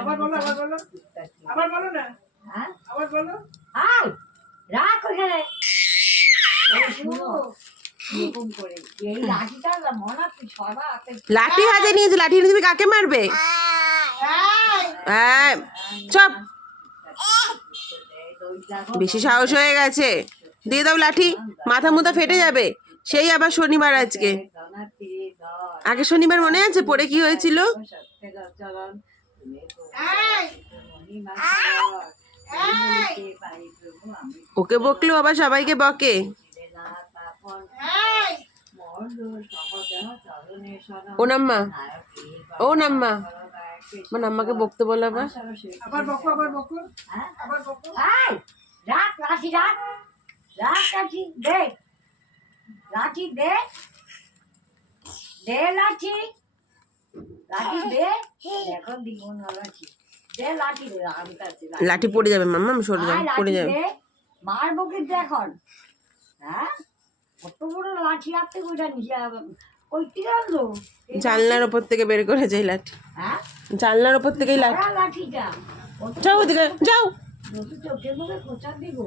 আবার বলো না। হ্যাঁ আবার বলো। আয় রাখ ওখানে শুনো এরকম করে এই লাঠিটা মনে তুই সবা লাঠি হাতে নিয়েছে, লাঠি নিয়ে তুমি কাকে মারবে? হ্যাঁ চপ, বেশি সাহস হয়ে গেছে, দিয়ে দাও লাঠি, মাথা মুথা ফেটে যাবে। সেই আবার শনিবার আজকে, আগে শনিবার মনে আছে পড়ে কি হয়েছিল? ওকে বকলেও আবার সবাইকে বকে। ও নাম্মা, ও নাম্মা, আমার নাম্মাকে বকতে বলো আবার। আবার বকো, আবার বকো, আবার বকো। এই রাখ লাঠি, রাখ রাখ লাঠি, দে লাঠি, দে দে লাঠি, লাঠি দে, এখন দিব না লাঠি, দে লাঠি, দে আমি কাছে লাঠি পড়ে যাবে মাম্মা, সরে যাও, পড়ে যাবে। মারবো কিন্তু এখন। হ্যাঁ কত বড় লাঠি আপনি ওইটা নিচে কই থেকে আনলো? জানলার ওপর থেকে বের করেছে এই লাঠি, হ্যাঁ জানলার ওপর থেকেই লাঠি। লাঠিটা যাও ওদিকে যাও। চোখে মুখে খোঁচা দিব।